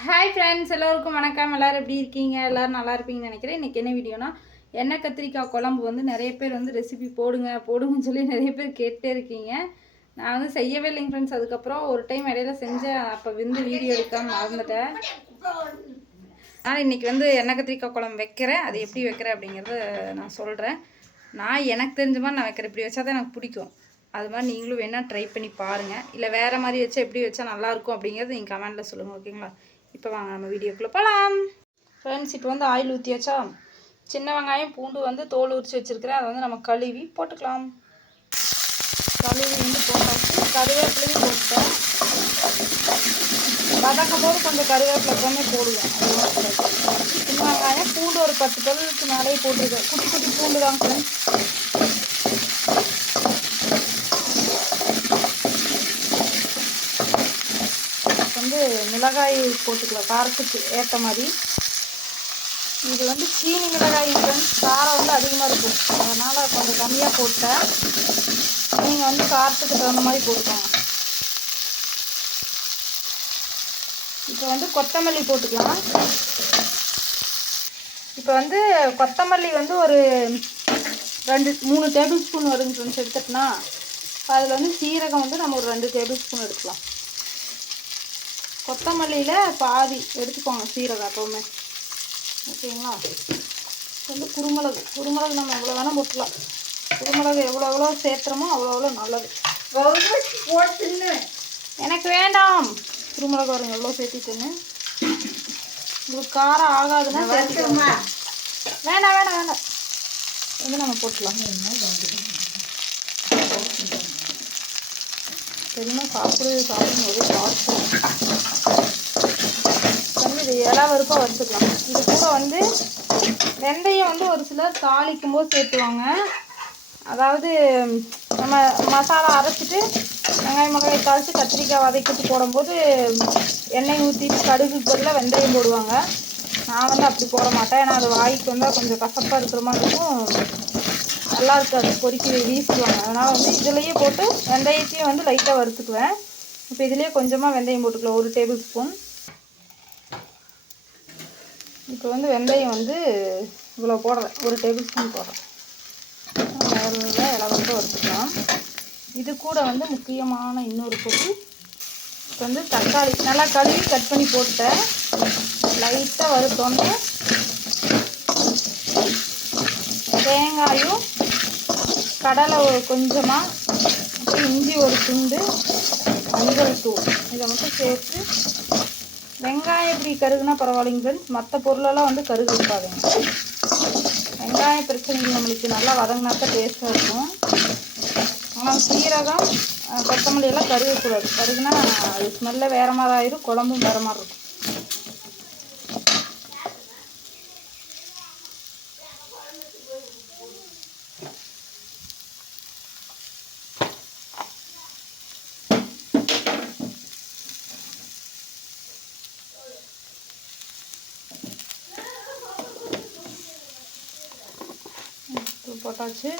Hi friends எல்லோருக்கும் வணக்கம். எல்லோரும் எப்படி இருக்கீங்க? எல்லோரும் நல்லா இருப்பீங்கன்னு நினைக்கிறேன். இன்றைக்கி என்ன வீடியோனா எண்ணெய் கத்திரிக்காய் குழம்பு வந்து நிறைய பேர் வந்து ரெசிபி போடுங்க போடுங்கன்னு சொல்லி நிறைய பேர் கேட்டே இருக்கீங்க. நான் வந்து செய்யவே இல்லைங்க ஃப்ரெண்ட்ஸ் அதுக்கப்புறம் ஒரு டைம் இடையில செஞ்சேன் அப்போ வந்து வீடியோ எடுக்காமல் மறந்துட்டேன். ஆனால் இன்றைக்கி வந்து எண்ணெய் கத்திரிக்காய் குழம்பு வைக்கிறேன். அது எப்படி வைக்கிறேன் அப்படிங்கிறத நான் சொல்கிறேன் நான் எனக்கு தெரிஞ்ச மாதிரி நான் வைக்கிறேன். இப்படி வச்சா தான் எனக்கு பிடிக்கும். அது மாதிரி நீங்களும் வேணால் ட்ரை பண்ணி பாருங்கள் இல்லை வேறு மாதிரி வச்சா எப்படி வச்சா நல்லாயிருக்கும் அப்படிங்கிறது நீங்கள் கமெண்ட்டில் சொல்லுங்கள் ஓகேங்களா இப்போ வாங்க நம்ம வீடியோக்குள்ளே போகலாம் ஃப்ரெண்ட்ஸ் இப்போ வந்து ஆயில் ஊற்றியாச்சா சின்ன வெங்காயம் பூண்டு வந்து தோல் உரிச்சு வச்சுருக்கிறேன். அதை வந்து நம்ம கழுவி போட்டுக்கலாம். கழுவி வந்து போட்டாச்சு. கருவேப்பிலையும் போட்டேன் வதக்கும் போது கொஞ்சம் கருவேப்பிலை எப்பவுமே போடுவேன். சின்ன வெங்காயம் பூண்டு ஒரு பத்து பல்லுக்கு மேலேயே போட்டிருக்கேன். குட்டி குட்டி பூண்டு தான் ஃப்ரெண்ட்ஸ் வந்து மிளகாய் போட்டுக்கலாம். காரத்துக்கு ஏற்ற மாதிரி. இது வந்து சீனி மிளகாய் ஃப்ரெண்ட்ஸ் காரம் வந்து அதிகமாக இருக்கும். அதனால் கொஞ்சம் கம்மியாக போட்டேன் நீங்கள் வந்து காரத்துக்கு தகுந்த மாதிரி போட்டுக்கோங்க. இப்போ வந்து கொத்தமல்லி போட்டுக்கலாம். இப்போ வந்து கொத்தமல்லி வந்து ஒரு ரெண்டு மூணு டேபிள் ஸ்பூன் வருங்க ஃப்ரெண்ட்ஸ் எடுத்துட்டோன்னா அதில் வந்து சீரகம் வந்து நம்ம ஒரு ரெண்டு டேபிள் ஸ்பூன் எடுக்கலாம். கொத்தமல்லியில் பாதி எடுத்துக்கோங்க சீரகம் எப்போவுமே. ஓகேங்களா? வந்து குருமிளகு. குருமிளகு நம்ம எவ்வளோ வேணால் போட்டுக்கலாம். குருமிளகு எவ்வளோ எவ்வளோ சேர்த்துறோமோ அவ்வளோ அவ்வளோ நல்லது. எனக்கு வேண்டாம். குருமிளகு வருங்க எவ்வளோ சேர்த்திட்டுன்னு. உங்களுக்கு காரம் ஆகாதுன்னா சேர்த்துக்கோங்க. வேணாம் வேணாம். வந்து நம்ம போட்டுக்கலாம். என்ன சாப்பிடுறது சாப்பிடும்போது ஒரே சாப்பிடும் வந்து இது இலை வறுப்பாக வறுத்துக்கலாம். இது கூட வந்து வெந்தயம் வந்து ஒரு சிலர் தாளிக்கும் போது சேர்த்துவாங்க. அதாவது நம்ம மசாலா அரைச்சிட்டு வெங்காயம் மிளகாய் தாளித்து கத்திரிக்காய் வதக்கிட்டு போடும்போது எண்ணெய் ஊற்றிட்டு கடுகு பதில் வெந்தயம் போடுவாங்க. நான் வந்து அப்படி போட மாட்டேன். ஏன்னா அது வாய்க்கு வந்தால் கொஞ்சம் கசப்பாக இருக்கிற மாதிரி இருக்கும். நல்லா இருக்காது பொறுக்கி வீசிடுவாங்க. அதனால் வந்து இதுலேயே போட்டு வெந்தயத்தையும் வந்து லைட்டாக வறுத்துக்குவேன். இப்போ இதுலேயே கொஞ்சமாக வெந்தயம் போட்டுக்கலாம் ஒரு டேபிள் ஸ்பூன் இப்போ வந்து வெந்தயம் வந்து இவ்வளோ போடுறேன் ஒரு டேபிள் ஸ்பூன் போடுறேன். நல்லா இலவசம் வறுத்துக்கலாம். இது கூட வந்து முக்கியமான இன்னொரு பொருள். இப்போ வந்து தக்காளி நல்லா கழுவி கட் பண்ணி போட்டேன் லைட்டாக வறுத்தோன்னே தேங்காயும் கடலை ஒரு கொஞ்சமாக இஞ்சி ஒரு துண்டு மஞ்சள் தூள். இதை மட்டும் சேர்த்து வெங்காயம் இப்படி கருகுனா பரவாயில்லைங்க ஃப்ரெண்ட்ஸ் மற்ற பொருளெல்லாம் வந்து கருகு வைக்காதுங்க. வெங்காயம் பிரச்சனை இல்லை நம்மளுக்கு நல்லா வதங்கினாக்கா டேஸ்ட்டாக இருக்கும். ஆனால் சீரகம் கொத்தமல்லி எல்லாம் கருகக்கூடாது. கருகுனா அது ஸ்மெல்ல வேறு மாதிரி ஆயிரும் குழம்பும் வேறு மாதிரி இருக்கும். போட்டாச்சு.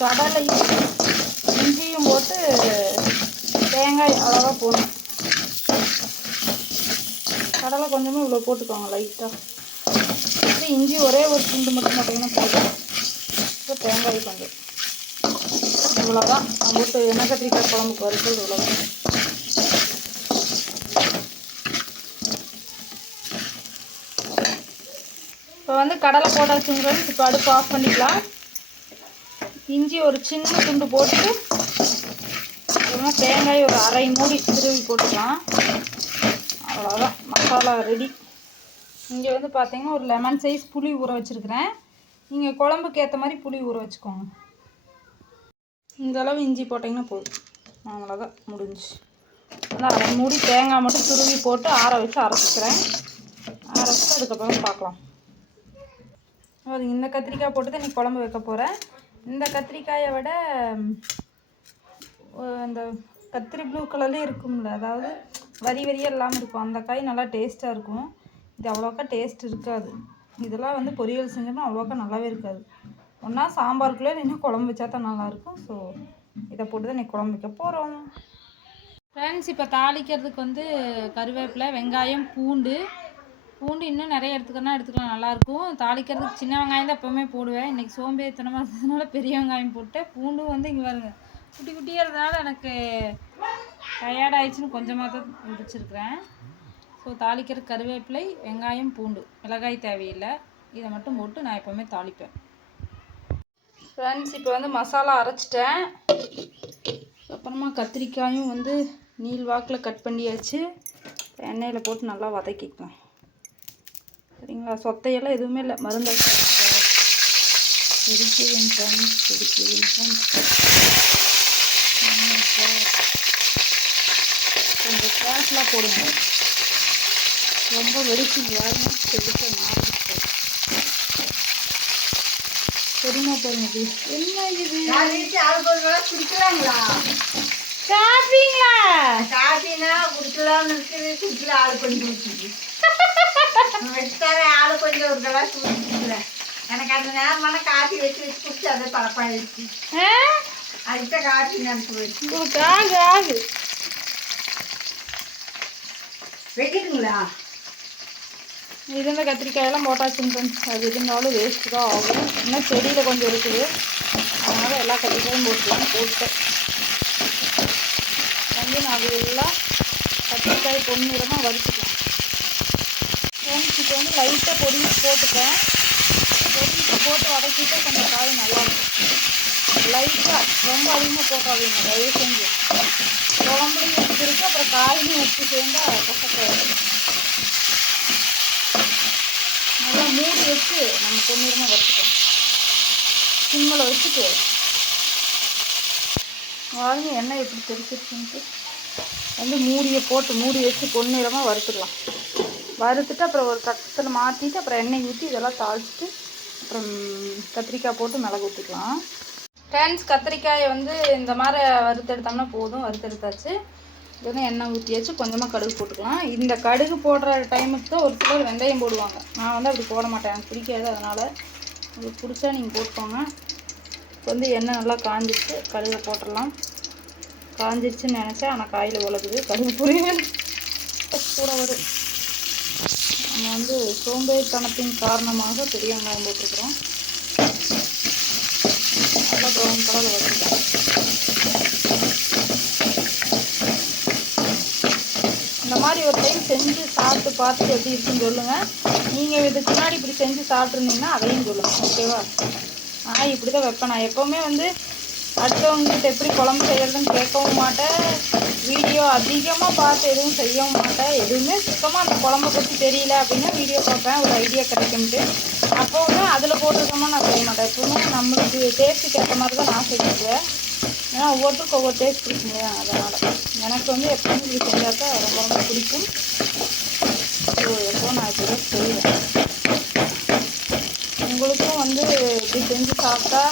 கடலையும் இஞ்சியும் போட்டு தேங்காய் அளவாக போடணும். கடலை கொஞ்சமாக இவ்வளோ போட்டுக்கோங்க லைட்டாக இஞ்சி ஒரே ஒரு துண்டு மட்டும் பார்த்தீங்கன்னா போதும். இப்போ தேங்காய் கொஞ்சம். இவ்வளோதான் நம்ம போட்டு எண்ணெய் கத்திரிக்காய் குழம்புக்கு வறுக்கிறது இவ்வளோதான் இப்போ வந்து கடலை போட்டாச்சுங்க இப்போ அடுப்பு ஆஃப் பண்ணிக்கலாம். இஞ்சி ஒரு சின்ன துண்டு போட்டு அப்புறமா தேங்காய் ஒரு அரை மூடி திருவி போட்டுக்கலாம். அவ்வளோதான் மசாலா ரெடி இங்கே வந்து பார்த்தீங்கன்னா ஒரு லெமன் சைஸ் புளி ஊற வச்சுருக்கிறேன். நீங்கள் குழம்புக்கு ஏற்ற மாதிரி புளி ஊற வச்சுக்கோங்க. இந்த அளவு இஞ்சி போட்டிங்கன்னா போதும். அவ்வளோதான் முடிஞ்சு அதான் அரை மூடி தேங்காய் மட்டும் துருவி போட்டு ஆற வச்சு அரைச்சிக்கிறேன். அரைச்சிட்டு அதுக்கப்புறம் பார்க்கலாம். அது இந்த கத்திரிக்காய் போட்டு தான் நீ குழம்பு வைக்க போகிறேன் இந்த கத்திரிக்காயை விட அந்த கத்திரி ப்ளூ கலர்லேயே இருக்கும்ல. அதாவது வரி வரியாக இல்லாமல் இருக்கும். அந்த காய் நல்லா டேஸ்ட்டாக இருக்கும். இது அவ்வளோக்கா டேஸ்ட் இருக்காது. இதெல்லாம் வந்து பொரியல் செஞ்சோம்னா அவ்வளோக்கா நல்லாவே இருக்காது. ஒன்றா சாம்பாருக்குள்ளே இன்னும் குழம்பு வச்சா தான் நல்லாயிருக்கும் ஸோ இதை போட்டு தான் இன்றைக்கி குழம்பு வைக்க போகிறோம் ஃப்ரெண்ட்ஸ் இப்போ தாளிக்கிறதுக்கு வந்து கருவேப்பிலை வெங்காயம் பூண்டு பூண்டு இன்னும் நிறைய எடுத்துக்கணும் எடுத்துக்கலாம் நல்லாயிருக்கும். தாளிக்கிறதுக்கு சின்ன வெங்காயம் தான் எப்போவுமே போடுவேன். இன்றைக்கி சோம்பேறித்தனமாக இருந்ததுனால பெரிய வெங்காயம் போட்டேன் பூண்டும் வந்து இங்கே வருங்க குட்டி குட்டியாக இருந்தனால எனக்கு டயர்டாயிடுச்சுன்னு கொஞ்சமாக தான் முடிச்சிருக்கிறேன். ஸோ தாளிக்கிற கருவேப்பிலை வெங்காயம் பூண்டு மிளகாய் தேவையில்லை. இதை மட்டும் போட்டு நான் எப்போவுமே தாளிப்பேன். ஃப்ரெண்ட்ஸ் இப்போ வந்து மசாலா அரைச்சிட்டேன். அப்புறமா கத்திரிக்காயும் வந்து நீள் வாக்கில் கட் பண்ணியாச்சு. எண்ணெயில் போட்டு நல்லா வதக்கிக்கலாம். சரிங்களா? சொத்தையெல்லாம் எதுவுமே இல்லை. மருந்து செதுக்கிறேன் ஃப்ரெண்ட்ஸ் செதுக்கிறேன் கொஞ்சம் கேர்ஃபுல்லாக போடுங்க ரொம்ப வெடிச்சு வாருங்க. செதுக்க ஆரம்பிச்சு தெரியுமா பாருங்க என்ன இது? குடிக்கலாங்களா? காஃபிங்களா? காஃபினா குடிக்கலாம்னு இருக்குது. குடிக்கல ஆளு கொஞ்சம் குடிச்சிது வச்சுட்டார ஆளு கொஞ்சம் ஒரு கிளாஸ் குடிக்கல எனக்கு அந்த நேரமான காஃபி வச்சு வச்சு குடிச்சு அதை பழப்பாயிடுச்சு. அதுக்கிட்ட காஃபி நினைப்பு வச்சு வைக்கட்டுங்களா இருந்த கத்திரிக்காயெல்லாம் போட்டாச்சுங்க ஃப்ரெண்ட்ஸ் அது இருந்தாலும் வேஸ்ட்டு தான் ஆகும். இன்னும் செடியில் கொஞ்சம் இருக்குது. அதனால் எல்லா கத்திரிக்காயும் போட்டுலாம் போட்டேன் வந்து நான் அது எல்லாம் கத்திரிக்காய் பொன்னிறமாக வறுத்துக்கலாம். ஃப்ரெண்ட்ஸ் இப்போ வந்து லைட்டாக பொடிச்சு போட்டுப்பேன். பொடிச்சு போட்டு வதக்கிட்டா கொஞ்சம் காய் நல்லாயிருக்கும் லைட்டாக ரொம்ப அதிகமாக போட்டாதீங்க தயவு செஞ்சு. குழம்புலையும் எடுத்துருக்கு அப்புறம் காயிலையும் எடுத்து சேர்ந்தால் கஷ்டப்படும் நல்லா மூடி வச்சு நம்ம பொன்னிறமாக வறுத்துக்கணும் சிம்மில் வச்சுட்டு. பாருங்க எண்ணெய் எப்படி தெரிச்சிருச்சுன்ட்டு வந்து மூடியை போட்டு மூடி வச்சு பொன்னிறமாக வறுத்துக்கலாம் வறுத்துட்டு அப்புறம் ஒரு தட்டத்தில் மாற்றிட்டு அப்புறம் எண்ணெய் ஊற்றி இதெல்லாம் தாளிச்சிட்டு அப்புறம் கத்திரிக்காய் போட்டு மிளகு ஊற்றிக்கலாம் ஃப்ரெண்ட்ஸ் கத்திரிக்காயை வந்து இந்த மாதிரி வறுத்தெடுத்தோம்னா போதும். வறுத்தெடுத்தாச்சு. இது வந்து எண்ணெய் ஊற்றியாச்சு கொஞ்சமாக கடுகு போட்டுக்கலாம். இந்த கடுகு போடுற டைமுக்கு தான் ஒரு சிலர் வெந்தயம் போடுவாங்க. நான் வந்து அப்படி போட மாட்டேன். எனக்கு பிடிக்காது. அதனால் உங்களுக்கு பிடிச்சா நீங்கள் போட்டுக்கோங்க. இப்போ வந்து எண்ணெய் நல்லா காஞ்சிச்சு கடுகை போட்டுடலாம். காஞ்சிருச்சுன்னு நினச்சேன். ஆனால் காயில் உழகுது கடுகு புரியல. கூட வரும். நம்ம வந்து சோம்பேறித்தனத்தின் காரணமாக பெரிய வெங்காயம் போட்டிருக்கிறோம். நல்லா ப்ரௌன் கலரில் வச்சுக்கலாம் இந்த மாதிரி ஒரு டைம் செஞ்சு சாப்பிட்டு பார்த்துட்டு எப்படி இருக்குன்னு சொல்லுங்கள் நீங்கள் இதுக்கு முன்னாடி இப்படி செஞ்சு சாப்பிட்ருந்தீங்கன்னா அதையும் சொல்லுங்கள் ஓகேவா நான் இப்படி தான் வைப்பேன். நான் எப்போவுமே வந்து அடுத்தவங்ககிட்ட எப்படி குழம்பு செய்கிறதுன்னு கேட்கவும் மாட்டேன். வீடியோ அதிகமாக பார்த்து எதுவும் செய்யவும் மாட்டேன். எதுவுமே சுத்தமாக அந்த குழம்பு பற்றி தெரியல அப்படின்னா வீடியோ பார்ப்பேன். ஒரு ஐடியா கிடைக்கும்ட்டு. அப்போ வந்து அதில் போட்டிருக்கோமா நான் செய்ய மாட்டேன். எப்பவுமே நம்மளுக்கு டேஸ்ட்டுக்கு ஏற்ற மாதிரி தான் நான் செஞ்சுக்குவேன் ஏன்னா ஒவ்வொருத்தருக்கும் ஒவ்வொரு டேஸ்ட் பிடிக்குங்க அதனால். எனக்கு வந்து எப்பவுமே இப்படி செஞ்சால் தான் ரொம்ப ரொம்ப பிடிக்கும். ஸோ எப்போ நான் இப்படி தான் செய்வேன். உங்களுக்கும் வந்து இப்படி செஞ்சு சாப்பிட்டா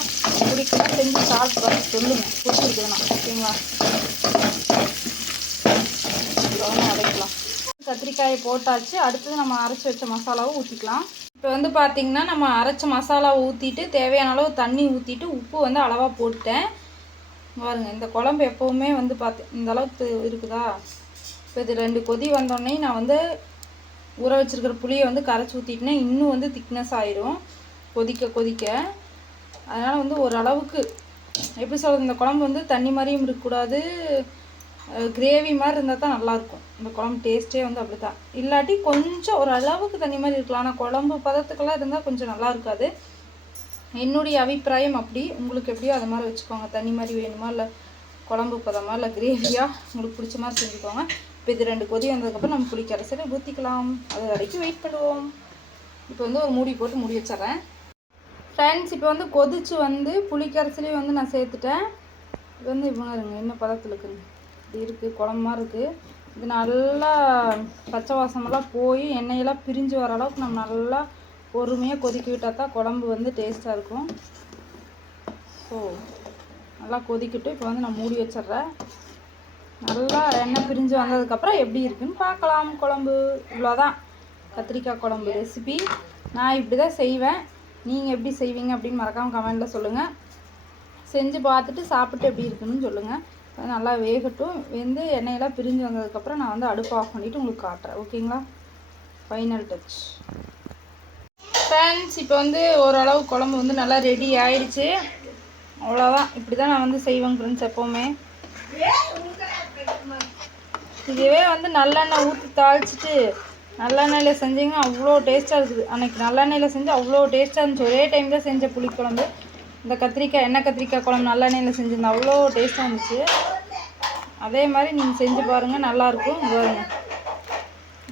பிடிக்குன்னா செஞ்சு சாப்பிட்டு சொல்லுங்கள் பிடிச்சிருக்குதுண்ணா ஓகேங்களா இவ்வளோ அடைக்கலாம் கத்திரிக்காயை போட்டாச்சு. அடுத்தது நம்ம அரைச்சி வச்ச மசாலாவை ஊற்றிக்கலாம் இப்போ வந்து பார்த்திங்கன்னா நம்ம அரைச்ச மசாலாவை ஊற்றிட்டு தேவையான அளவு தண்ணி ஊற்றிட்டு உப்பு வந்து அளவாக போட்டுட்டேன். பாருங்க இந்த குழம்பு எப்போவுமே வந்து பார்த்து இந்த அளவுக்கு இருக்குதா? இப்போ இது ரெண்டு கொதி வந்தோடனே நான் வந்து ஊற வச்சுருக்கிற புளியை வந்து கரைச்சி ஊற்றிட்டேன்னா இன்னும் வந்து திக்னஸ் ஆயிரும். கொதிக்க கொதிக்க. அதனால் வந்து ஓரளவுக்கு எப்படி சொல்கிறது இந்த குழம்பு வந்து தண்ணி மாதிரியும் இருக்கக்கூடாது. கிரேவி மாதிரி இருந்தால் தான் நல்லாயிருக்கும். இந்த குழம்பு டேஸ்ட்டே வந்து அப்படி தான் இல்லாட்டி கொஞ்சம் ஒரு அளவுக்கு தண்ணி மாதிரி இருக்கலாம். ஆனால் குழம்பு பதத்துக்கெல்லாம் இருந்தால் கொஞ்சம் நல்லா இருக்காது. என்னுடைய அபிப்பிராயம் அப்படி. உங்களுக்கு எப்படியோ அது மாதிரி வச்சுக்கோங்க. தண்ணி மாதிரி வேணுமா? இல்லை குழம்பு பதமாக இல்லை கிரேவியாக உங்களுக்கு பிடிச்ச மாதிரி செஞ்சுக்கோங்க. இப்போ இது ரெண்டு கொதி வந்ததுக்கப்புறம் நம்ம புளிக்க கரைசலை ஊற்றிக்கலாம் அது வரைக்கும் வெயிட் பண்ணுவோம். இப்போ வந்து ஒரு மூடி போட்டு மூடி வச்சிட்றேன். ஃப்ரெண்ட்ஸ் இப்போ வந்து கொதிச்சு வந்து புளி வந்து நான் சேர்த்துட்டேன். இது வந்து இவங்க இருங்க என்ன பதத்தில் இருக்குங்க இப்படி இருக்குது குழம்பா இருக்குது இது நல்லா பச்சை வாசமெல்லாம் போய் எண்ணெயெல்லாம் பிரிஞ்சு வர அளவுக்கு நம்ம நல்லா பொறுமையாக கொதிக்க விட்டால் தான் குழம்பு வந்து டேஸ்ட்டாக இருக்கும். ஸோ நல்லா கொதிக்கட்டும். இப்போ வந்து நான் மூடி வச்சிடுறேன். நல்லா எண்ணெய் பிரிஞ்சு வந்ததுக்கப்புறம் எப்படி இருக்குன்னு பார்க்கலாம். குழம்பு. இவ்வளோதான். கத்திரிக்காய் குழம்பு ரெசிபி நான் இப்படி தான் செய்வேன். நீங்கள் எப்படி செய்வீங்க அப்படின்னு மறக்காமல் கமெண்டில் சொல்லுங்கள் செஞ்சு பார்த்துட்டு சாப்பிட்டு எப்படி இருக்குன்னு சொல்லுங்கள் நல்லா வேகட்டும். வெந்து எண்ணெயெல்லாம் பிரிஞ்சு வந்ததுக்கப்புறம் நான் வந்து அடுப்பு ஆஃப் பண்ணிவிட்டு உங்களுக்கு காட்டுறேன். ஓகேங்களா? ஃபைனல் டச் ஃப்ரெண்ட்ஸ் இப்போ வந்து ஓரளவு குழம்பு வந்து நல்லா ரெடி ஆயிடுச்சு. அவ்வளோதான் இப்படி தான் நான் வந்து செய்வேன் ஃப்ரெண்ட்ஸ் எப்போவுமே. இதுவே வந்து நல்லெண்ணெய் ஊற்றி தாளிச்சிட்டு நல்லெண்ணெயில் செஞ்சீங்கன்னா அவ்வளோ டேஸ்ட்டாக இருக்குது. அன்றைக்கி நல்லெண்ணெயில் செஞ்சு அவ்வளோ டேஸ்ட்டாக இருந்துச்சு. ஒரே டைம் தான் செஞ்ச புளிக்குழம்பு. இந்த கத்திரிக்காய் எண்ணெய் கத்திரிக்காய் குழம்பு நல்லெண்ணெயில் செஞ்சிருந்தேன் அவ்வளோ டேஸ்ட்டாக இருந்துச்சு. அதே மாதிரி நீங்கள் செஞ்சு பாருங்கள் நல்லாயிருக்கும் பாருங்கள்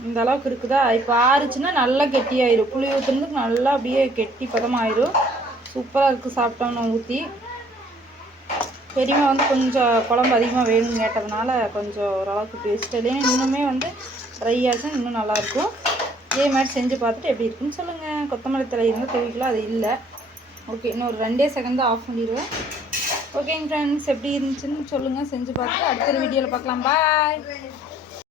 இந்த அளவுக்கு இருக்குதா? இப்போ ஆறுச்சுன்னா நல்லா கெட்டியாயிரும். புளி ஊற்றுனதுக்கு நல்லா அப்படியே கெட்டி பதமாயிரும். சூப்பராக இருக்குது சாப்பிட்டோம்னு ஊற்றி பெரியம்மா வந்து கொஞ்சம் குழம்பு அதிகமாக வேணும்னு கேட்டதுனால கொஞ்சம் ஓரளவுக்கு டேஸ்ட் இல்லைன்னா இன்னுமே வந்து ட்ரை ஆச்சு இன்னும் நல்லாயிருக்கும் இதே மாதிரி செஞ்சு பார்த்துட்டு எப்படி இருக்குன்னு சொல்லுங்கள் கொத்தமல்லி தலை இருந்தால் தெரிவிக்கலாம் அது இல்லை. ஓகே இன்னும் ஒரு ரெண்டே செகண்ட் தான் ஆஃப் பண்ணிடுவேன். ஓகேங்க ஃப்ரெண்ட்ஸ் எப்படி இருந்துச்சுன்னு சொல்லுங்கள் செஞ்சு பார்த்துட்டு அடுத்த வீடியோவில் பார்க்கலாம். பாய்